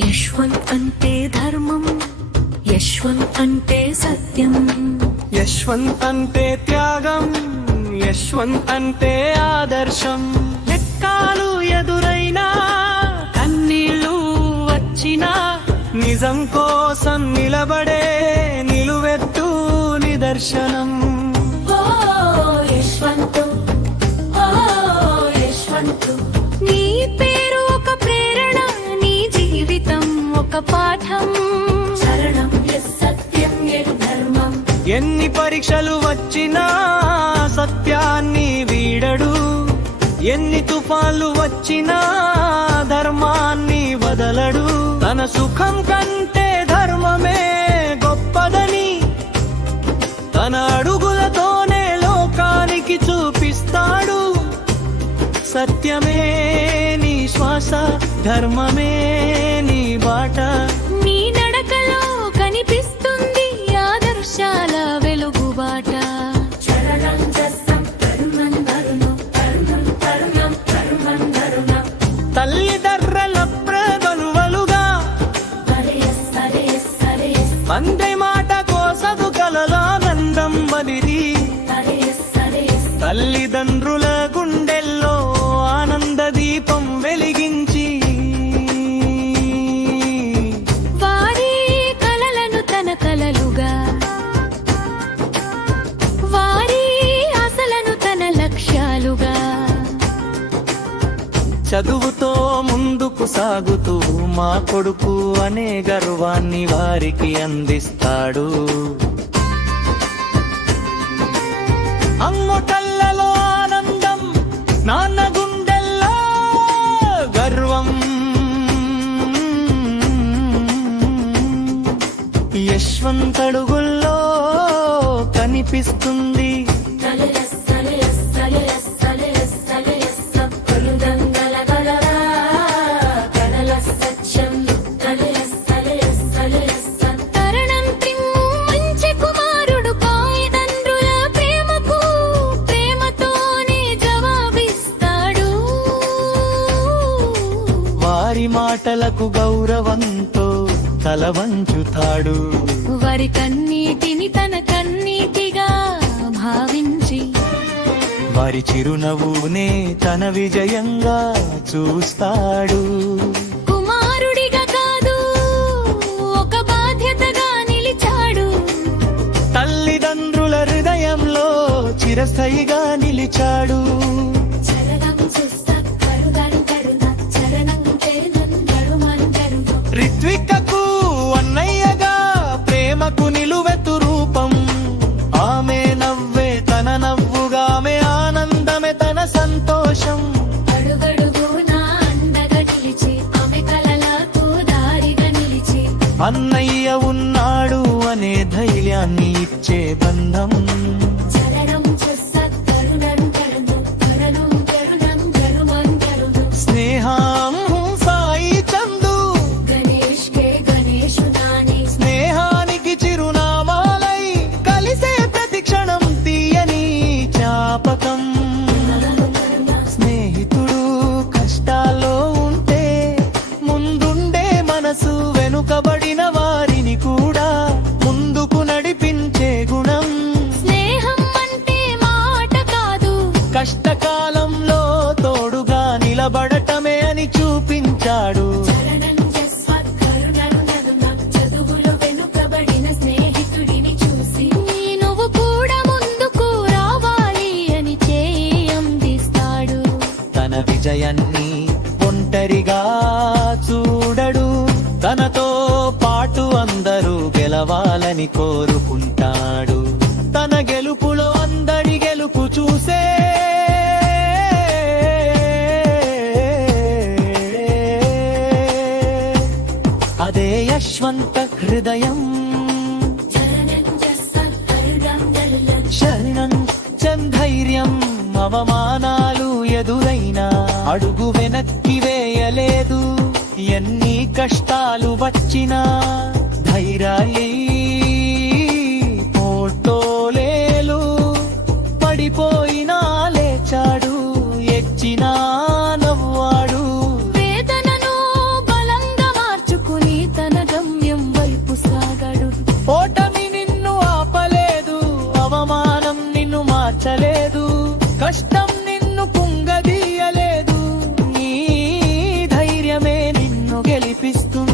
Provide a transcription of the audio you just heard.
యశ్వంత్ అంటే ధర్మం, యశ్వంత్ అంటే సత్యం, యశ్వంత్ అంటే త్యాగం, యశ్వంత్ అంటే ఆదర్శం. ఎక్కాలు ఎదురైనా కన్నీళ్ళు వచ్చినా నిజం కోసం నిలబడే నిలువెత్తు నిదర్శనం. యశ్వంత్ యశ్వంత్ నీ పేరు ఒక ప్రేరణ, నీ జీవితం ఒక పాఠం. శరణం సత్యం ధర్మం. ఎన్ని పరీక్షలు వచ్చినా సత్యాన్ని వీడడు, ఎన్ని తుఫాన్లు వచ్చినా ధర్మాన్ని వదలడు. తన సుఖం కంటే ధర్మమే గొప్పదని తన అడుగులతోనే లోకానికి చూపిస్తాడు. సత్యమే నీ శ్వాస, ధర్మమే నీ బాట. నీ నడకలో కనిపిస్తుంది ఆదర్శాల వెలుగుబాట. తల్లిదండ్రుల ప్రబలువలుగా తండ్రి మాట కోసదు కలలానందం బదిరి. తల్లిదండ్రుల గుండెల్లో ఆనంద దీపం వెలిగించి వారి కలలను తన కలలుగా, వారి ఆశలను తన లక్ష్యాలుగా, చదువుతో ముందుకు సాగుతూ మా కొడుకు అనే గర్వాన్ని వారికి అందిస్తాడు. అమ్ముటల్లలో ఆనందం, నాన్న గుండెల్లో గర్వం. యశ్వంత్ అడుగుల్లో కనిపిస్తుంది వారి మాటలకు గౌరవంతో తల వంచుతాడు. వారి కన్నీటిని తన కన్నీటిగా భావించి వారి చిరునవ్వునే తన విజయంగా చూస్తాడు. కుమారుడిగా కాదు ఒక బాధ్యతగా నిలిచాడు. తల్లిదండ్రుల హృదయంలో చిరస్థాయిగా నిలిచాడు. రిత్వికకు అన్నయ్యగా ప్రేమకు నిలువెత్తు రూపం. ఆమె నవ్వే తన నవ్వుగా, ఆమె ఆనందమే తన సంతోషం. అన్నయ్య ఉన్నాడు అనే ధైర్యాన్ని ఇచ్చే బంధం. స్నేహం సాయి చందు, స్నేహానికి చిరునామాలై కలిసే ప్రతి క్షణం తీయని జ్ఞాపకం. స్నేహితుడు కష్టాల్లో ఉంటే ముందుండే మనసు, వెనుకబడిన వారిని కూడా ముందుకు నడిపించే గుణం. స్నేహం అంటే మాట కాదు, కష్టకాలంలో తోడుగా నిలబడటమే అని చూపించాడు. చదువులో వెనుకబడిన స్నేహితుడిని చూసి నువ్వు కూడా ముందుకు రావాలి అని చేయందిస్తాడు. తన విజయాన్ని ఒంటరిగా చూడడు, తనతో పాటు అందరూ గెలవాలని కోరుకుంటాడు. తన గెలుపులో అందరి గెలుపు చూసే అదే యశ్వంత హృదయం. శరణం ధైర్యం, అవమానాలు ఎదురైనా అడుగు వెనక్కి వేయలేదు. ఎన్ని కష్టాలు వచ్చినా ధైర్యాలి పోటోలేలు. పడిపోయినా లేచాడు, ఎచ్చినా నవ్వాడు. వేదనను బలంగా మార్చుకుని ఆపలేదు, కష్టం నిన్ను కుంగదీయలేదు, నీ ధైర్యమే నిన్ను గెలిపిస్తుంది.